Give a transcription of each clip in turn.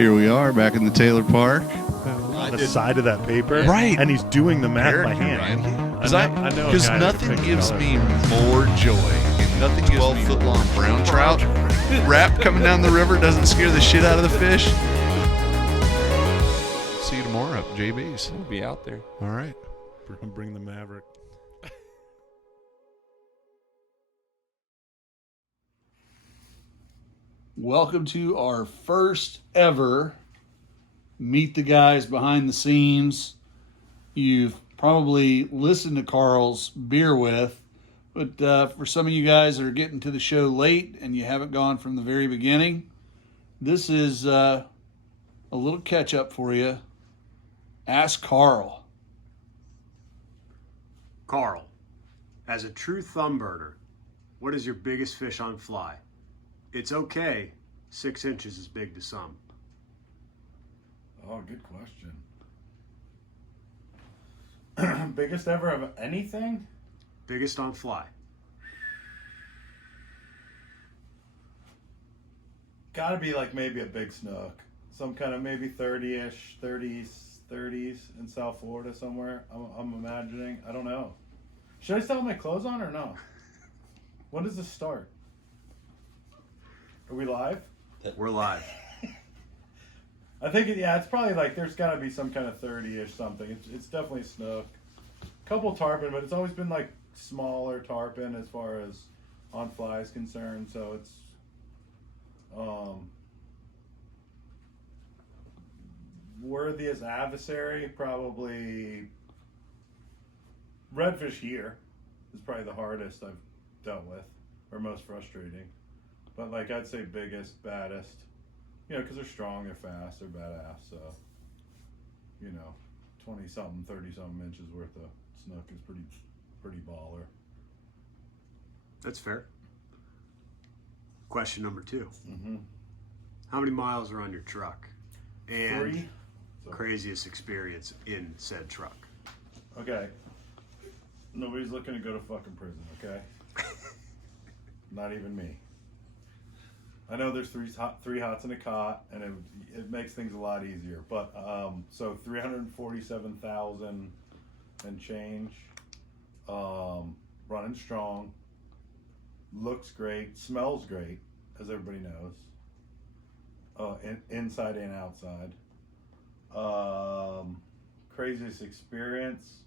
Here we are back in the Taylor Park. On the side of that paper, Right. And he's doing the math by hand. Because nothing gives me more joy. And nothing 12-foot long brown trout wrap coming down the river doesn't scare the shit out of the fish. See you tomorrow at JB's. We'll be out there. All right. Bring the Maverick. Welcome to our first ever Meet the Guys Behind the Scenes. You've probably listened to Carl's Beer With, but for some of you guys that are getting to the show late and you haven't gone from the very beginning, this is a little catch up for you. Ask Carl. Carl, as a true thumb burner, what is your biggest fish on fly? It's okay. 6 inches is big to some. Oh, good question. Biggest ever of anything? Biggest on fly. Gotta be like maybe a big snook. Some kind of maybe 30-ish, 30s in South Florida somewhere. I'm imagining. I don't know. Should I still have my clothes on or no? When does this start? Are we live? We're live. I think, it's probably like there's got to be some kind of 30-ish something. It's definitely snook. Couple tarpon, but it's always been like smaller tarpon as far as on fly is concerned. So it's worthiest adversary, probably redfish here is probably the hardest I've dealt with, or most frustrating. But like I'd say biggest, baddest, because they're strong, they're fast, they're badass. So, 20-something, 30-something inches worth of snook is pretty baller. That's fair. Question number 2. Mm-hmm. How many miles are on your truck? And 3. So, craziest experience in said truck. okay. Nobody's looking to go to fucking prison, okay? Not even me. I know there's three hots in a cot, and it makes things a lot easier. But so 347,000 and change, running strong, looks great, smells great, as everybody knows, inside and outside. Craziest experience.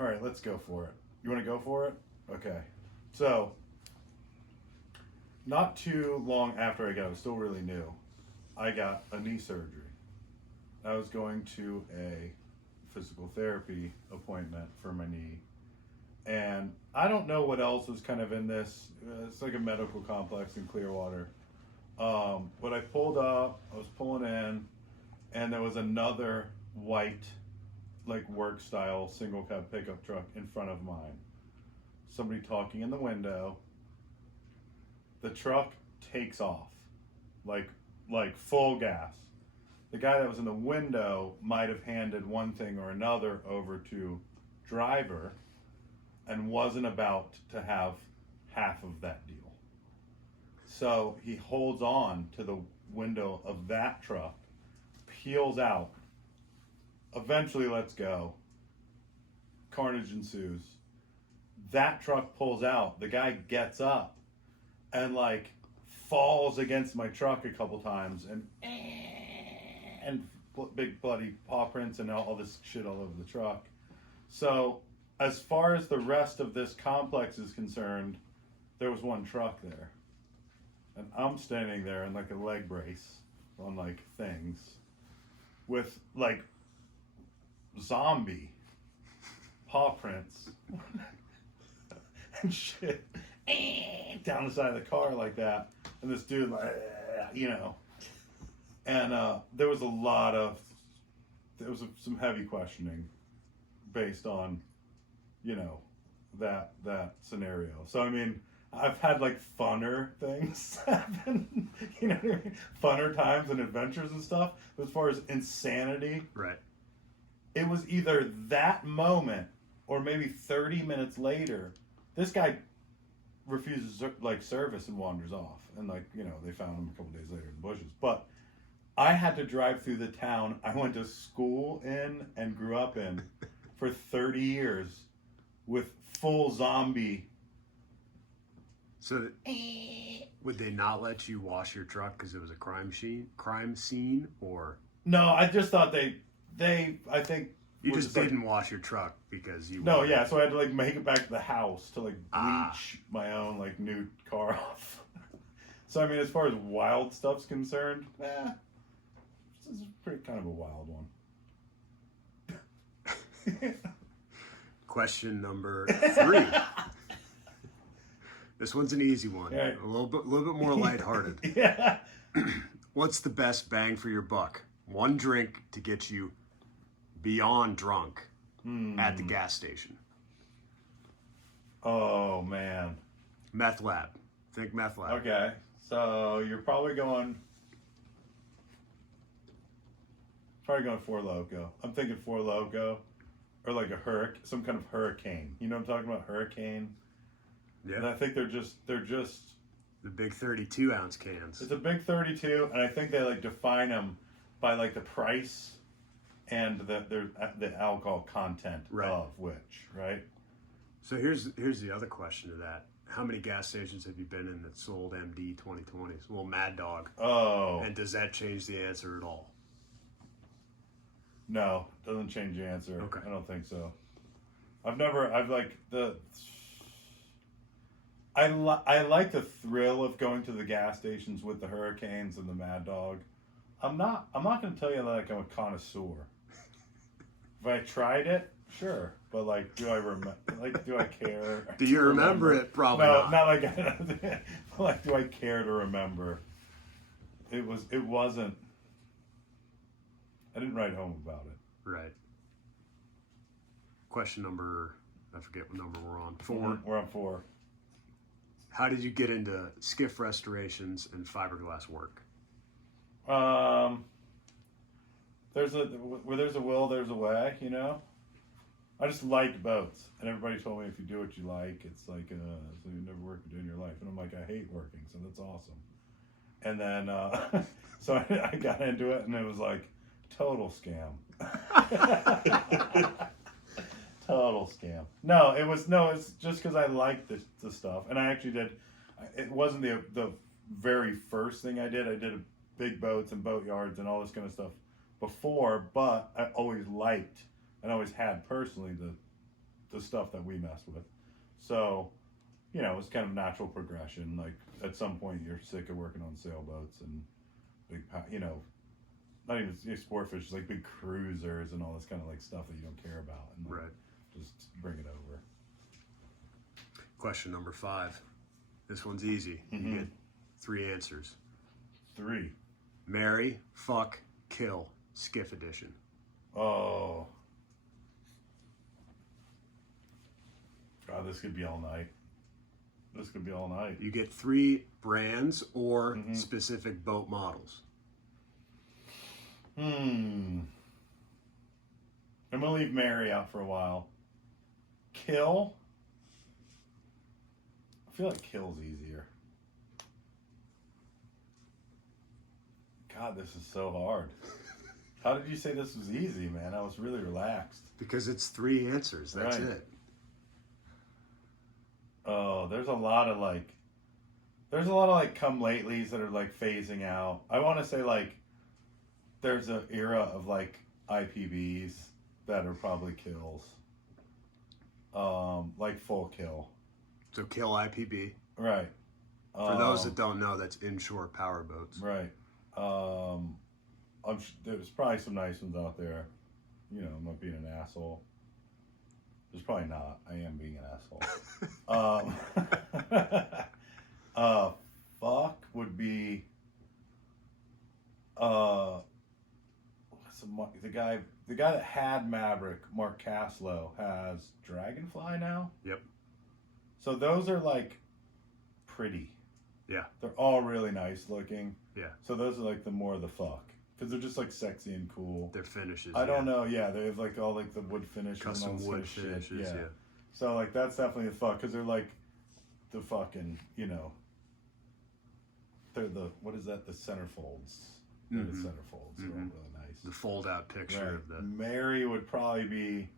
All right, let's go for it. You want to go for it? Okay. So, not too long after I was still really new, I got a knee surgery. I was going to a physical therapy appointment for my knee. And I don't know what else was kind of in this. It's like a medical complex in Clearwater. But I pulled up, I was pulling in, and there was another white, like work style single cab pickup truck in front of mine. Somebody talking in the window. The truck takes off, like full gas. The guy that was in the window might have handed one thing or another over to driver and wasn't about to have half of that deal. So he holds on to the window of that truck, peels out, eventually lets go. Carnage ensues. That truck pulls out. The guy gets up and falls against my truck a couple times and big bloody paw prints and all this shit all over the truck. So as far as the rest of this complex is concerned, there was one truck there. And I'm standing there in a leg brace on things with zombie paw prints and shit down the side of the car like that. And this dude and there was some heavy questioning based on that scenario. So I mean, I've had funner things happen, funner times and adventures and stuff. But as far as insanity, Right. it was either that moment or maybe 30 minutes later, this guy refuses like service and wanders off, and like they found him a couple days later in the bushes. But I had to drive through the town I went to school in and grew up in for 30 years with full zombie. So would they not let you wash your truck because it was a crime scene, or no? I just thought they I think you just didn't wash your truck because you no yeah. So I had to like make it back to the house to like bleach my own like new car off. So I mean, as far as wild stuff's concerned, this is pretty kind of a wild one. Question number 3. This one's an easy one. Right. A little bit more lighthearted. Yeah. What's the best bang for your buck? One drink to get you beyond drunk at the gas station. Oh man. Meth lab. Think meth lab. Okay. So you're probably going Four Loko. I'm thinking Four Loko, or like some kind of hurricane. You know what I'm talking about? Hurricane. Yeah. And I think they're just the big 32-ounce cans. It's a big 32, and I think they like define them by like the price and the alcohol content of which, right? So here's the other question to that. How many gas stations have you been in that sold MD 2020s? Well, Mad Dog. Oh. And does that change the answer at all? No, doesn't change the answer. Okay. I don't think so. I like the thrill of going to the gas stations with the Hurricanes and the Mad Dog. I'm not going to tell you like I'm a connoisseur. If I tried it, sure, but like, do I do I care? Do you remember it? Probably no, not. not like. Like, do I care to remember? It wasn't. I didn't write home about it. Right. Question number, I forget what number we're on. 4. We're on 4. How did you get into skiff restorations and fiberglass work? Where there's a will, there's a way, I just liked boats, and everybody told me if you do what you like, it's like so you never work a day in your life. And I'm like, I hate working, so that's awesome. And then so I got into it, and it was like total scam. Total scam. No, it's just because I liked the stuff, and I actually did. It wasn't the very first thing I did. I did big boats and boat yards and all this kind of stuff before, but I always liked and always had personally the stuff that we messed with. So, it was kind of natural progression. Like at some point, you're sick of working on sailboats and big, not even sport fish, like big cruisers and all this kind of like stuff that you don't care about. And right. Just bring it over. Question number 5. This one's easy. Mm-hmm. You get 3 answers. 3. Marry, fuck, kill, Skiff edition. Oh. God, this could be all night. You get 3 brands or specific boat models. I'm gonna leave Mary out for a while. Kill. I feel like kill's easier. God, this is so hard. How did you say this was easy, man? I was really relaxed. Because it's 3 answers. That's Right. it. Oh, there's a lot of come latelys that are like phasing out. I want to say like there's an era of like IPBs that are probably kills. Like full kill. So kill IPB. Right. For those that don't know, that's inshore power boats. Right. There's probably some nice ones out there. I'm not being an asshole. There's probably not. I am being an asshole. Fuck would be the guy that had Maverick, Mark Caslow, has Dragonfly now. Yep. So those are like pretty. Yeah. They're all really nice looking. Yeah. So those are like the more the fuck. Because they're just like sexy and cool. Their finishes. I don't know. Yeah, they have like all like the wood finishes. Custom and all this wood kind of shit. finishes. Yeah. So like that's definitely a fuck because they're like the fucking, you know, they're the, what is that? The centerfolds. They're the centerfolds. They're all really nice. The fold out picture Right. of the. Mary would probably be.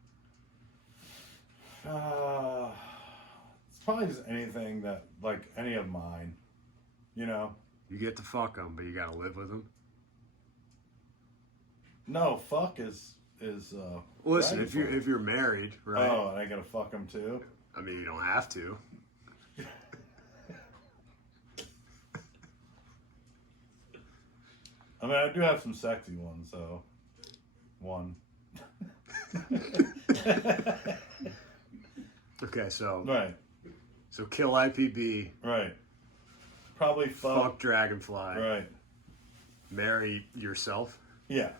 It's probably just anything that, like any of mine, you know. You get to fuck them, but you gotta live with them. No, fuck is. Listen, right if you're married, right? Oh, and I gotta fuck them too. I mean, you don't have to. I mean, I do have some sexy ones, so one. Okay, so Right, so kill IPB, right. Probably fuck Dragonfly, Right. marry yourself. Yeah.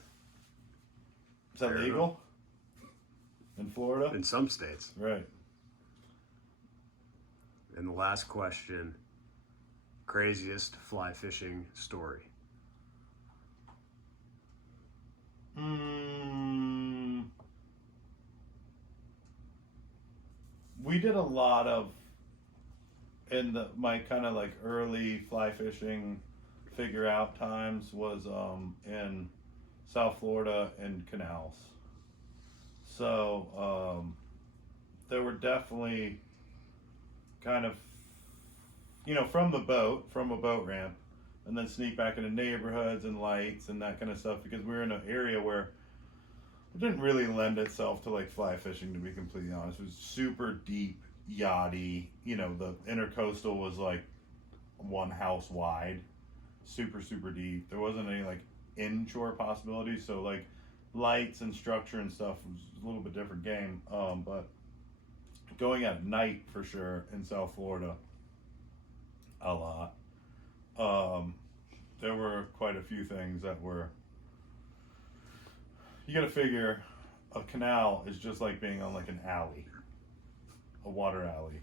Is that Fair legal? In Florida? In some states. Right. And the last question: craziest fly fishing story. We did a lot of in my kind of like early fly fishing figure out times was in South Florida and canals. So there were definitely kind of, you know, from a boat ramp, and then sneak back into neighborhoods and lights and that kind of stuff, because we were in an area where it didn't really lend itself to like fly fishing, to be completely honest. It was super deep, yachty. You know, the intercoastal was like one house wide, super, super deep. There wasn't any like inshore possibilities. So like lights and structure and stuff was a little bit different game. But going at night for sure in South Florida, a lot. There were quite a few things that were. You got to figure, a canal is just like being on like an alley, a water alley,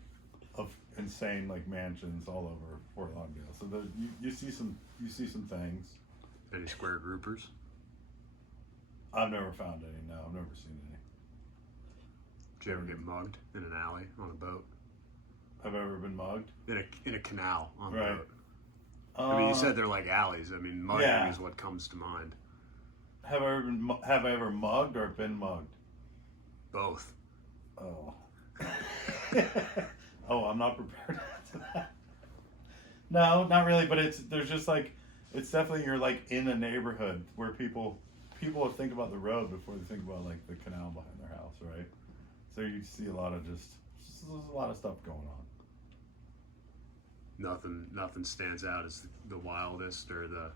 of insane like mansions all over Fort Lauderdale. So you see some things. Any square groupers? I've never found any. No, I've never seen any. Did you ever get mugged in an alley on a boat? I've ever been mugged In a canal on a Right. boat. I mean, you said they're like alleys. I mean, mugging Yeah. is what comes to mind. Have I ever mugged or been mugged? Both. Oh. Oh, I'm not prepared to that. No, not really. But there's just like, it's definitely, you're like in a neighborhood where people think about the road before they think about like the canal behind their house, right? So you see a lot of just there's a lot of stuff going on. Nothing stands out as the wildest or the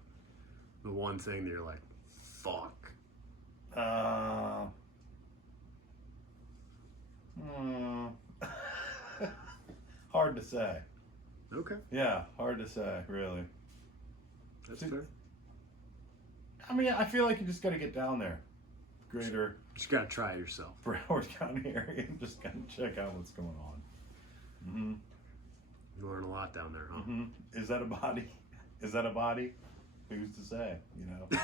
one thing that you're like, fuck. Hard to say. Okay, Yeah, hard to say, really. that's See- fair. I mean, I feel like you just got to get down there, greater Just gotta try it yourself. Broward County area, and just kind of check out what's going on. Mm-hmm. You learn a lot down there, huh? Mm-hmm. Is that a body? Is that a body? Who's to say? You know.